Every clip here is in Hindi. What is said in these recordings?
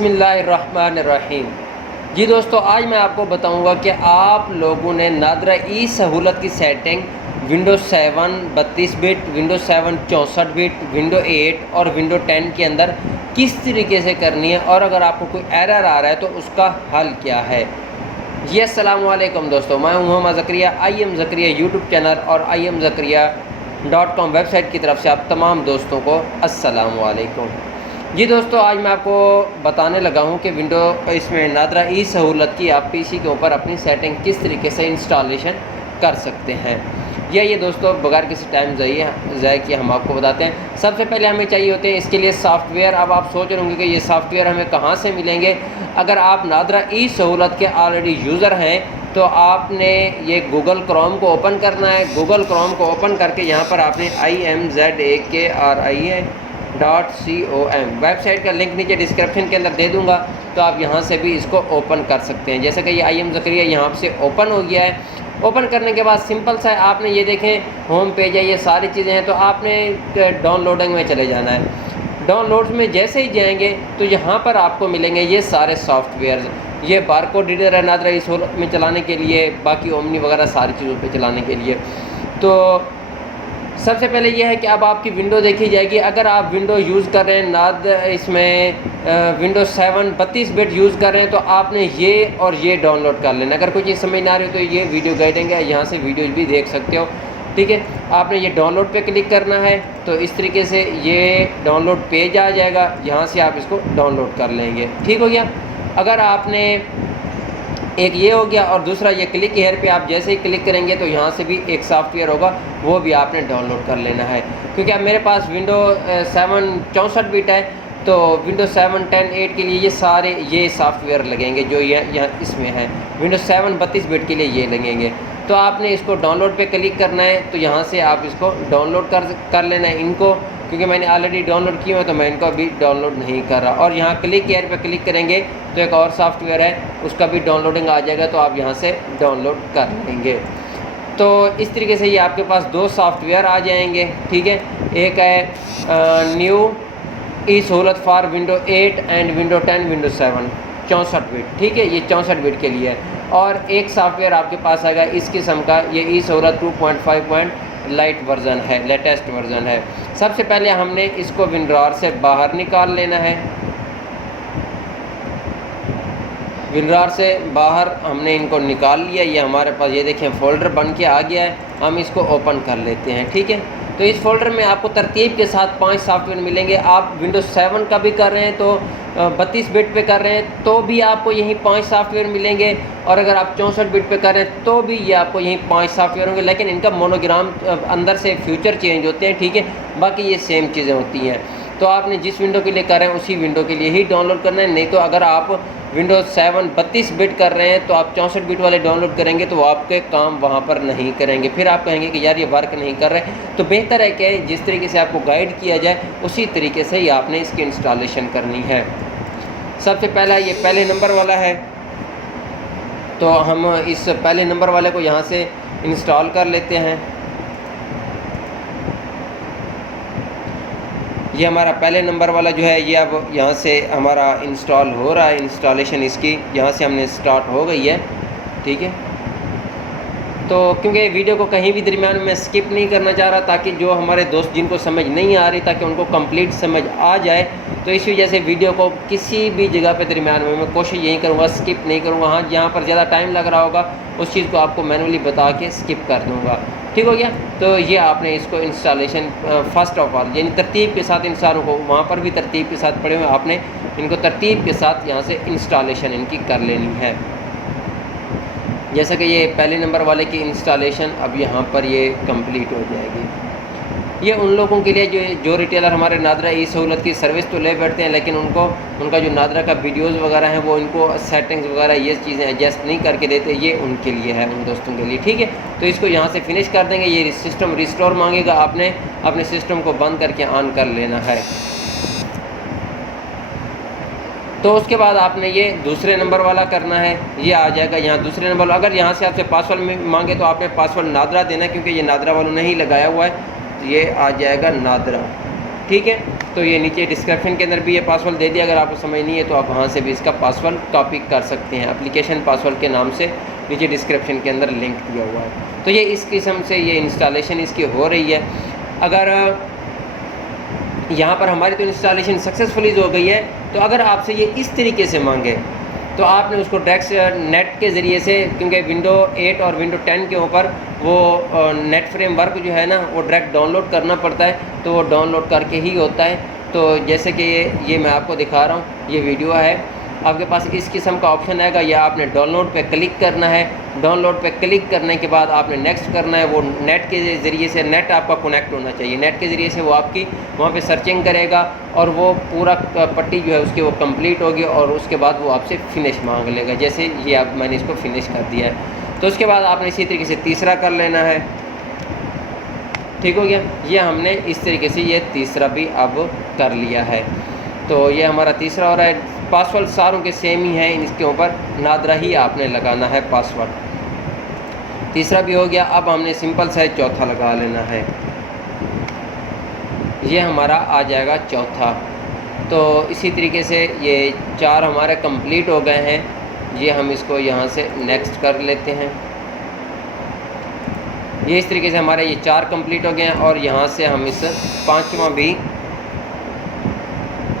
बिस्मिल्लाहिर्रहमानिर्रहीम। जी दोस्तों, आज मैं आपको बताऊंगा कि आप लोगों ने नादरा ई सहूलत की setting Windows 7 32 bit, Windows 7 64 bit, window 8 और विंडो 10 के अंदर किस तरीके से करनी है और अगर आपको कोई एरर आ रहा है तो उसका हल क्या है। जी अस्सलाम वालेकुम दोस्तों, मैं हूं Mohammad Zakariya, IM Zakariya YouTube channel और imzakriya.com वेबसाइट की तरफ से आप तमाम दोस्तों को अस्सलाम वालेकुम। जी दोस्तों, आज मैं आपको बताने लगा हूं कि विंडो इसमें नादरा ई सहूलत की आप PC के ऊपर अपनी सेटिंग किस तरीके से इंस्टॉलेशन कर सकते हैं। ये दोस्तों, बगैर किसी टाइम ज़ाय किए हम आपको बताते हैं। सबसे पहले हमें चाहिए होते हैं इसके लिए सॉफ्टवेयर। अब आप सोच रहे होंगे कि ये सॉफ्टवेयर हमें कहाँ से मिलेंगे। अगर आप नादरा ई सहूलत के ऑलरेडी यूज़र हैं तो आपने ये गूगल क्रोम को ओपन करना है। गूगल क्रोम को ओपन करके यहाँ पर आपने imzakria.com वेबसाइट का लिंक नीचे डिस्क्रिप्शन के अंदर दे दूंगा, तो आप यहाँ से भी इसको ओपन कर सकते हैं। जैसे कि ये IM ज़करिया यहाँ से ओपन हो गया है। ओपन करने के बाद सिंपल सा आपने ये देखें होम पेज है, ये सारी चीज़ें हैं, तो आपने डाउनलोडिंग में चले जाना है। डाउनलोड्स में जैसे ही जाएंगे तो यहाँ पर आपको मिलेंगे ये सारे सॉफ्टवेयर। ये बारकोड रीडर है नादरा ई सहूलत में चलाने के लिए, बाकी ओमनी वगैरह सारी चीज़ों पे चलाने के लिए। तो सबसे पहले ये है कि अब आपकी विंडो देखी जाएगी। अगर आप विंडो यूज़ कर रहे हैं इसमें विंडोज़ 7 32 बिट यूज़ कर रहे हैं तो आपने ये और ये डाउनलोड कर लेना। अगर कोई चीज़ समझ ना आ रही हो तो ये वीडियो गाइडिंग है, यहाँ से वीडियो भी देख सकते हो। ठीक है, आपने ये डाउनलोड पे क्लिक करना है तो इस तरीके से ये डाउनलोड पेज आ जाएगा, यहाँ से आप इसको डाउनलोड कर लेंगे। ठीक हो गया। अगर आपने एक ये हो गया और दूसरा ये क्लिक हेयर पे आप जैसे ही क्लिक करेंगे तो यहाँ से भी एक सॉफ्टवेयर होगा, वो भी आपने डाउनलोड कर लेना है। क्योंकि अब मेरे पास विंडो 7 64 बिट है तो विंडो 7 10 8 के लिए ये सारे ये सॉफ्टवेयर लगेंगे जो यहाँ इसमें है। विंडो 7 32 बिट के लिए ये लगेंगे। तो आपने इसको डाउनलोड पे क्लिक करना है, तो यहाँ से आप इसको डाउनलोड कर लेना है इनको। क्योंकि मैंने ऑलरेडी डाउनलोड किया है तो मैं इनको अभी डाउनलोड नहीं कर रहा। और यहाँ क्लिक हेयर पे क्लिक करेंगे तो एक और सॉफ्टवेयर है, उसका भी डाउनलोडिंग आ जाएगा, तो आप यहाँ से डाउनलोड कर लेंगे। तो इस तरीके से ये आपके पास दो सॉफ्टवेयर आ जाएंगे। ठीक है, एक है न्यू ई सहूलत for window 8 and window 10 window 7 64 bit. ठीक है, ये 64 बिट के लिए है। और एक सॉफ्टवेयर आपके पास आएगा इस किस्म का, ये ई सहूलत 2.5 लाइट वर्जन है, लेटेस्ट वर्जन है। सबसे पहले हमने इसको विंडोर से बाहर निकाल लेना है। विंडोर से बाहर हमने इनको निकाल लिया। ये हमारे पास ये देखें फोल्डर बन के आ गया है। हम इसको ओपन कर लेते हैं। ठीक है, तो इस फोल्डर में आपको तरतीब के साथ 5 सॉफ्टवेयर मिलेंगे। आप विंडोज़ 7 का भी कर रहे हैं तो 32 बिट पे कर रहे हैं तो भी आपको यही 5 सॉफ्टवेयर मिलेंगे, और अगर आप 64 बिट पे कर रहे हैं तो भी ये आपको यही 5 सॉफ्टवेयर होंगे। लेकिन इनका मोनोग्राम अंदर से फ्यूचर चेंज होते हैं। ठीक है, बाकी ये सेम चीज़ें होती हैं। तो आपने जिस विंडो के लिए कर रहे हैं उसी विंडो के लिए ही डाउनलोड करना है। नहीं तो अगर आप विंडोज़ 7 32 बिट कर रहे हैं तो आप 64 बिट वाले डाउनलोड करेंगे तो आपके काम वहाँ पर नहीं करेंगे। फिर आप कहेंगे कि यार ये वर्क नहीं कर रहे। तो बेहतर है कि जिस तरीके से आपको गाइड किया जाए उसी तरीके से ही आपने इसकी इंस्टॉलेशन करनी है। सबसे पहला ये पहले नंबर वाला है, तो हम इस पहले नंबर वाले को यहाँ से इंस्टॉल कर लेते हैं। ये हमारा पहले नंबर वाला जो है ये अब यहाँ से हमारा इंस्टॉल हो रहा है। इंस्टॉलेशन इसकी यहाँ से हमने स्टार्ट हो गई है। ठीक है, तो क्योंकि वीडियो को कहीं भी दरमियान में स्किप नहीं करना चाह रहा, ताकि जो हमारे दोस्त जिनको समझ नहीं आ रही ताकि उनको कंप्लीट समझ आ जाए, तो इस वजह से वीडियो को किसी भी जगह पे दरमियान में मैं कोशिश यही करूँगा स्किप नहीं करूँगा। हाँ, जहाँ पर ज़्यादा टाइम लग रहा होगा उस चीज़ को आपको मैनुअली बता के स्किप कर दूँगा। ठीक हो गया। तो ये आपने इसको इंस्टॉलेशन फर्स्ट ऑफ ऑल यानी तरतीब के साथ, इन सारों को वहाँ पर भी तरतीब के साथ पढ़े हुए, आपने इनको तरतीब के साथ यहाँ से इंस्टॉलेशन इनकी कर लेनी है। जैसा कि ये पहले नंबर वाले की इंस्टॉलेशन अब यहाँ पर ये कंप्लीट हो जाएगी। ये उन लोगों के लिए जो रिटेलर हमारे नादरा ई सहूलत की सर्विस तो ले बैठते हैं, लेकिन उनका जो नादरा का वीडियोज़ वगैरह हैं वो इनको सेटिंग्स वगैरह ये चीज़ें एडजस्ट नहीं करके देते। ये उनके लिए है, उन दोस्तों के लिए। ठीक है, तो इसको यहाँ से फिनिश कर देंगे। ये सिस्टम रिस्टोर मांगेगा, आपने अपने सिस्टम को बंद करके ऑन कर लेना है। तो उसके बाद आपने ये दूसरे नंबर वाला करना है। ये आ जाएगा यहाँ दूसरे नंबर। अगर यहाँ से आपसे पासवर्ड मांगे तो आपने पासवर्ड नादरा देना है, क्योंकि ये नादरा वालों ने ही लगाया हुआ है। तो ये आ जाएगा नादरा। ठीक है, तो ये नीचे डिस्क्रिप्शन के अंदर भी ये पासवर्ड दे दिया, अगर आपको समझ नहीं है तो आप वहाँ से भी इसका पासवर्ड कॉपी कर सकते हैं। एप्लीकेशन पासवर्ड के नाम से नीचे डिस्क्रिप्शन के अंदर लिंक दिया हुआ है। तो ये इस किस्म से ये इंस्टॉलेशन इसकी हो रही है। अगर यहाँ पर हमारी तो इंस्टॉलेशन सक्सेसफुली हो गई है, तो अगर आपसे ये इस तरीके से मांगे तो आपने उसको डायरेक्ट नेट के ज़रिए से, क्योंकि विंडो 8 और विंडो 10 के ऊपर वो नेट फ्रेमवर्क जो है ना वो डायरेक्ट डाउनलोड करना पड़ता है, तो वो डाउनलोड करके ही होता है। तो जैसे कि ये मैं आपको दिखा रहा हूँ, ये वीडियो है, आपके पास इस किस्म का ऑप्शन आएगा, या आपने डाउनलोड पे क्लिक करना है। डाउनलोड पे क्लिक करने के बाद आपने नेक्स्ट करना है। वो नेट के ज़रिए से, नेट आपका कनेक्ट होना चाहिए, नेट के ज़रिए से वो आपकी वहाँ पे सर्चिंग करेगा और वो पूरा पट्टी जो है उसकी वो कंप्लीट होगी, और उसके बाद वो आपसे फ़िनिश मांग लेगा। जैसे ये अब मैंने इसको फ़िनिश कर दिया है, तो उसके बाद आपने इसी तरीके से तीसरा कर लेना है। ठीक हो गया, ये हमने इस तरीके से ये तीसरा भी अब कर लिया है। तो ये हमारा तीसरा हो रहा है। पासवर्ड सारों के सेम ही हैं, इसके ऊपर नादरा ही आपने लगाना है पासवर्ड। तीसरा भी हो गया। अब हमने सिंपल सा चौथा लगा लेना है, ये हमारा आ जाएगा चौथा। तो इसी तरीके से ये 4 हमारे कंप्लीट हो गए हैं। ये हम इसको यहाँ से नेक्स्ट कर लेते हैं। ये इस तरीके से हमारे ये 4 कंप्लीट हो गए हैं, और यहाँ से हम इस 5वां भी,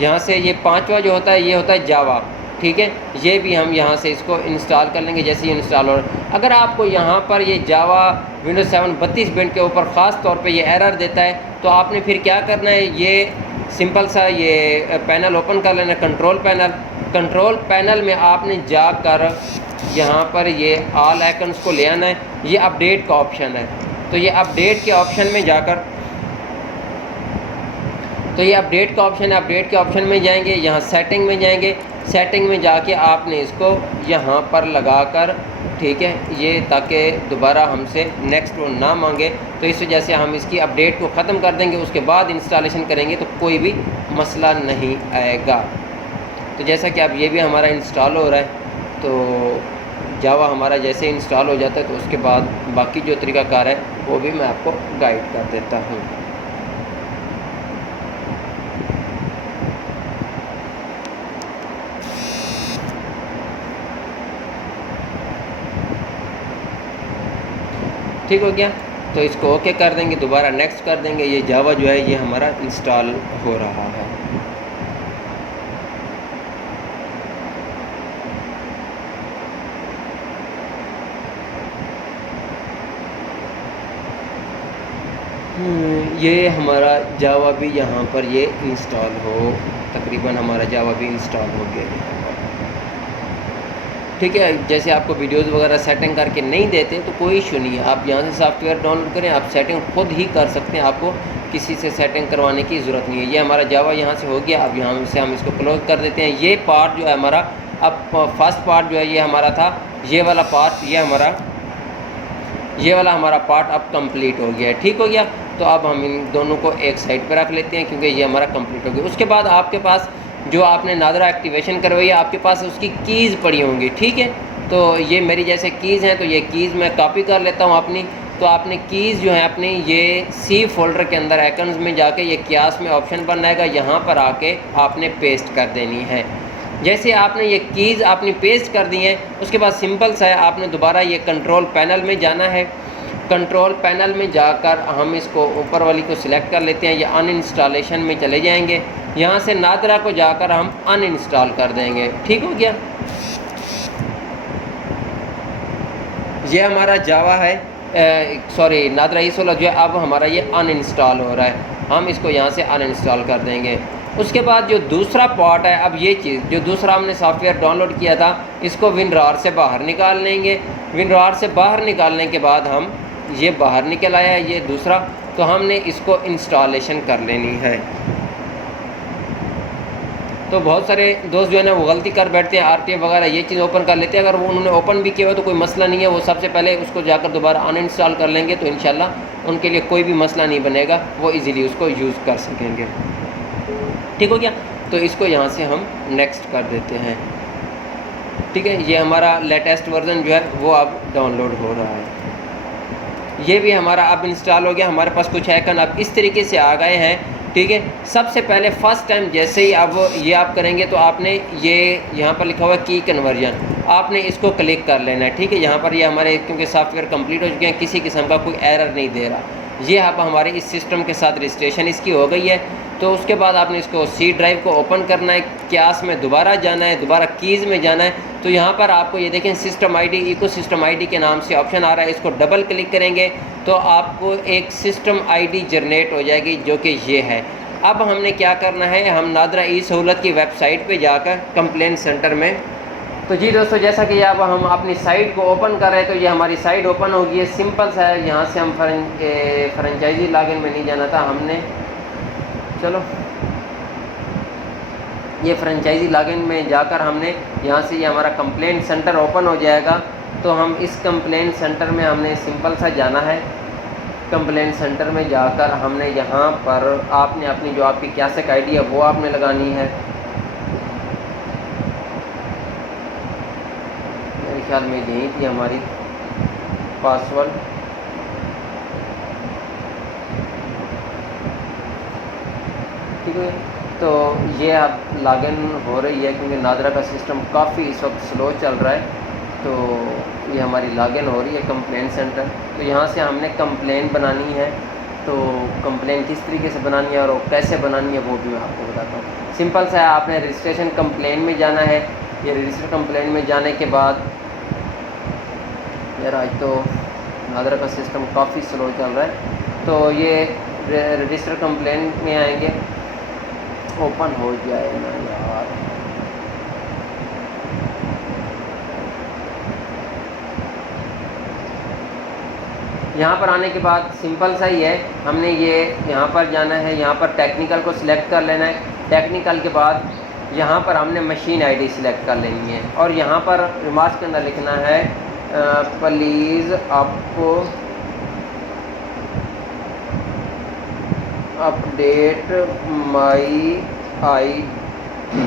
यहाँ से ये 5वां जो होता है ये होता है जावा। ठीक है, ये भी हम यहाँ से इसको इंस्टॉल कर लेंगे। जैसे ये इंस्टॉल हो, अगर आपको यहाँ पर ये जावा विंडोज 7 32 बिट के ऊपर ख़ास तौर पे ये एरर देता है, तो आपने फिर क्या करना है, ये सिंपल सा ये पैनल ओपन कर लेना, कंट्रोल पैनल। कंट्रोल पैनल में आपने जाकर यहाँ पर ये ऑल आइकन्स को ले आना है, ये अपडेट का ऑप्शन है। तो ये अपडेट के ऑप्शन में जाकर, तो ये अपडेट का ऑप्शन है, अपडेट के ऑप्शन में जाएंगे, यहाँ सेटिंग में जाएंगे, सेटिंग में जाके आपने इसको यहाँ पर लगाकर, ठीक है, ये ताकि दोबारा हमसे नेक्स्ट वो ना मांगे, तो इस वजह से हम इसकी अपडेट को ख़त्म कर देंगे। उसके बाद इंस्टॉलेशन करेंगे तो कोई भी मसला नहीं आएगा। तो जैसा कि अब ये भी हमारा इंस्टॉल हो रहा है, तो जावा हमारा जैसे इंस्टॉल हो जाता है तो उसके बाद बाकी जो तरीक़ाकार है वो भी मैं आपको गाइड कर देता हूँ। ठीक हो गया, तो इसको ओके कर देंगे, दोबारा नेक्स्ट कर देंगे। ये जावा जो है ये हमारा इंस्टॉल हो रहा है। ये हमारा जावा भी यहाँ पर ये इंस्टॉल हो, तकरीबन हमारा जावा भी इंस्टॉल हो गया। ठीक है, जैसे आपको वीडियोज़ वगैरह सेटिंग करके नहीं देते तो कोई इशू नहीं है, आप यहाँ से सॉफ्टवेयर डाउनलोड करें, आप सेटिंग खुद ही कर सकते हैं, आपको किसी से सेटिंग करवाने की ज़रूरत नहीं है। ये हमारा जावा यहाँ से हो गया। अब यहाँ से हम इसको क्लोज कर देते हैं। ये पार्ट जो है हमारा, अब फर्स्ट पार्ट जो है ये हमारा था, ये वाला पार्ट, ये वाला हमारा पार्ट अब कंप्लीट हो गया है। ठीक हो गया, तो अब हम इन दोनों को एक साइड पर रख लेते हैं, क्योंकि ये हमारा कंप्लीट हो गया। उसके बाद आपके पास जो आपने नादरा एक्टिवेशन करवाई है, आपके पास उसकी कीज़ पड़ी होंगी। ठीक है, तो ये मेरी जैसे कीज़ हैं, तो ये कीज़ मैं कॉपी कर लेता हूँ अपनी। तो आपने कीज़ जो है अपनी ये सी फोल्डर के अंदर आइकन्स में जाके ये क्यास में ऑप्शन बनाएगा, यहाँ पर आके आपने पेस्ट कर देनी है। जैसे आपने ये कीज़ आपने पेस्ट कर दी हैं, उसके बाद सिंपल सा है, आपने दोबारा ये कंट्रोल पैनल में जाना है। कंट्रोल पैनल में जाकर हम इसको ऊपर वाली को सिलेक्ट कर लेते हैं, ये अनइंस्टॉलेशन में चले जाएंगे। यहाँ से नादरा को जाकर हम अनइंस्टॉल कर देंगे। ठीक हो गया, ये हमारा जावा है, सॉरी नादरा ई16 जो है अब हमारा ये अनइंस्टॉल हो रहा है, हम इसको यहाँ से अनइंस्टॉल कर देंगे। उसके बाद जो दूसरा पार्ट है, अब ये चीज़ जो दूसरा हमने सॉफ्टवेयर डाउनलोड किया था, इसको विनरार से बाहर निकाल लेंगे। विनरार से बाहर निकालने के बाद हम ये बाहर निकल आया है ये दूसरा, तो हमने इसको इंस्टॉलेशन कर लेनी है। तो बहुत सारे दोस्त जो है ना वो गलती कर बैठते हैं, आरटीएफ वगैरह ये चीज़ ओपन कर लेते हैं। अगर वो उन्होंने ओपन भी किया हो तो कोई मसला नहीं है, वो सबसे पहले उसको जाकर दोबारा अनइंस्टॉल कर लेंगे, तो इंशाल्लाह उनके लिए कोई भी मसला नहीं बनेगा, वो इजीली उसको यूज़ कर सकेंगे। ठीक हो गया, तो इसको यहाँ से हम नेक्स्ट कर देते हैं। ठीक है, ये हमारा लेटेस्ट वर्जन जो है वो अब डाउनलोड हो रहा है। ये भी हमारा अब इंस्टॉल हो गया। हमारे पास कुछ आइकन अब इस तरीके से आ गए हैं ठीक है। सबसे पहले फ़र्स्ट टाइम जैसे ही अब ये आप करेंगे तो आपने ये यहाँ पर लिखा हुआ है की कन्वर्जन, आपने इसको क्लिक कर लेना है, ठीक है। यहाँ पर ये हमारे क्योंकि सॉफ्टवेयर कंप्लीट हो चुके हैं, किसी किस्म का कोई एरर नहीं दे रहा। ये अब हमारे इस सिस्टम के साथ रजिस्ट्रेशन इसकी हो गई है। तो उसके बाद आपने इसको सी ड्राइव को ओपन करना है, क्यास में दोबारा जाना है, दोबारा कीज़ में जाना है। तो यहाँ पर आपको ये देखें सिस्टम आईडी, इकोसिस्टम आईडी के नाम से ऑप्शन आ रहा है, इसको डबल क्लिक करेंगे तो आपको एक सिस्टम आईडी जनरेट हो जाएगी जो कि ये है। अब हमने क्या करना है, हम नादरा ई सहूलत की वेबसाइट पे जाकर कंप्लेंट सेंटर में, तो जी दोस्तों जैसा कि अब हम अपनी साइट को ओपन कर रहे हैं तो ये हमारी साइट ओपन होगी है। सिंपल सा है, यहाँ से हम फ्रेंचाइजी लॉगिन में नहीं जाना था हमने, चलो ये फ्रेंचाइजी लॉगिन में जाकर हमने यहाँ से ये हमारा कंप्लेंट सेंटर ओपन हो जाएगा। तो हम इस कंप्लेंट सेंटर में हमने सिंपल सा जाना है। कंप्लेंट सेंटर में जाकर हमने यहाँ पर आपने अपनी जो आपकी क्यासिक आईडी है वो आपने लगानी है। मेरे ख्याल में यही थी हमारी पासवर्ड, ठीक है। तो ये अब लॉगिन हो रही है क्योंकि नादरा का सिस्टम काफ़ी इस वक्त स्लो चल रहा है। तो ये हमारी लॉगिन हो रही है कंप्लेंट सेंटर। तो यहाँ से हमने कंप्लेंट बनानी है। तो कंप्लेंट किस तरीके से बनानी है और कैसे बनानी है वो भी मैं आपको बताता हूँ। सिंपल सा है, आपने रजिस्ट्रेशन कंप्लेंट में जाना है। ये रजिस्टर कंप्लेंट में जाने के बाद, यार आज तो नादरा का सिस्टम काफ़ी स्लो चल रहा है। तो ये रजिस्टर कंप्लेंट में आएंगे, ओपन हो जाए ना यार, यहाँ पर आने के बाद सिंपल सा ही है, हमने ये यहाँ पर जाना है, यहाँ पर टेक्निकल को सिलेक्ट कर लेना है। टेक्निकल के बाद यहाँ पर हमने मशीन आईडी सिलेक्ट कर लेनी है और यहाँ पर रिमार्क्स के अंदर लिखना है प्लीज़ आपको अपडेट माई आईडी,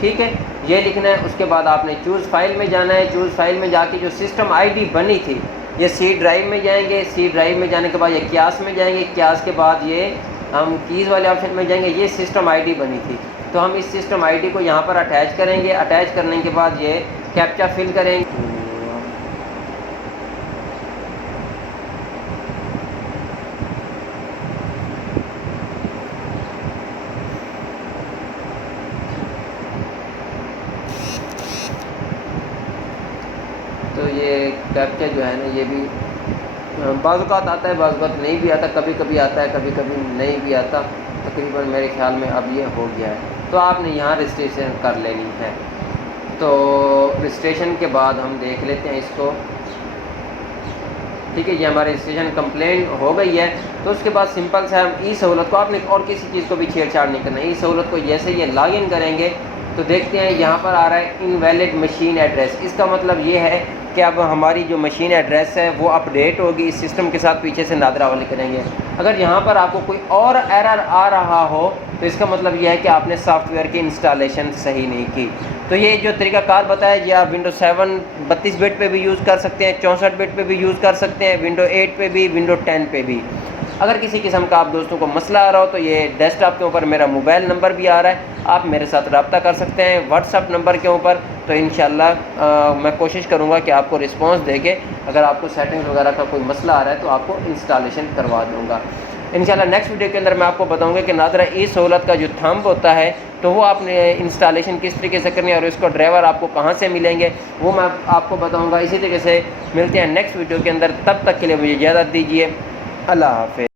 ठीक है, ये लिखना है। उसके बाद आपने चूज़ फाइल में जाना है। चूज़ फाइल में जाके जो सिस्टम आईडी बनी थी, ये सी ड्राइव में जाएंगे। सी ड्राइव में जाने के बाद ये क्यास में जाएंगे। क्यास के बाद ये हम कीज़ वाले ऑप्शन में जाएंगे। ये सिस्टम आईडी बनी थी, तो हम इस सिस्टम आईडी को यहाँ पर अटैच करेंगे। अटैच करने के बाद ये कैप्चा फिल करेंगे। तो ये कैप्चा जो है ना, ये भी बाज़-औक़ात आता है, बाज़-औक़ात नहीं भी आता, कभी कभी आता है, कभी कभी नहीं भी आता। तकरीबन मेरे ख्याल में अब ये हो गया है। तो आपने यहाँ रजिस्ट्रेशन कर लेनी है। तो रजिस्ट्रेशन के बाद हम देख लेते हैं इसको, ठीक है। ये हमारी रजिस्ट्रेशन कंप्लेंट हो गई है। तो उसके बाद सिंपल सा हम ई सहूलत को, आपने और किसी चीज़ को भी छेड़छाड़ नहीं करना। ई सहूलत को जैसे ये लॉगिन करेंगे तो देखते हैं यहाँ पर आ रहा है इनवैलिड मशीन एड्रेस। इसका मतलब ये है कि अब हमारी जो मशीन एड्रेस है वो अपडेट होगी इस सिस्टम के साथ, पीछे से नादरा वाले करेंगे। अगर यहाँ पर आपको कोई और एरर आ रहा हो तो इसका मतलब ये है कि आपने सॉफ्टवेयर की इंस्टॉलेशन सही नहीं की। तो ये जो तरीकाकार बताया, ये आप विंडो 7 32 बिट पे भी यूज़ कर सकते हैं, 64 बिट पे भी यूज़ कर सकते हैं, विंडो 8 पे भी, विंडो 10 पे भी। अगर किसी किस्म का आप दोस्तों को मसला आ रहा हो तो ये डेस्कटॉप के ऊपर मेरा मोबाइल नंबर भी आ रहा है, आप मेरे साथ रब्ता कर सकते हैं व्हाट्सअप नंबर के ऊपर। तो इंशाल्लाह मैं कोशिश करूँगा कि आपको रिस्पांस देके, अगर आपको सेटिंग्स वगैरह का कोई मसला आ रहा है तो आपको इंस्टॉलेशन करवा दूँगा इंशाल्लाह। नेक्स्ट वीडियो के अंदर मैं आपको बताऊँगा कि नादरा ई सहूलत का जो थंब होता है तो वो आपने इंस्टॉलेशन किस तरीके से करनी है और इसको ड्राइवर आपको कहाँ से मिलेंगे वो मैं आपको बताऊँगा। इसी तरीके से मिलते हैं नेक्स्ट वीडियो के अंदर, तब तक के लिए मुझे इजाज़त दीजिए। अल्लाह हाफ़िज़।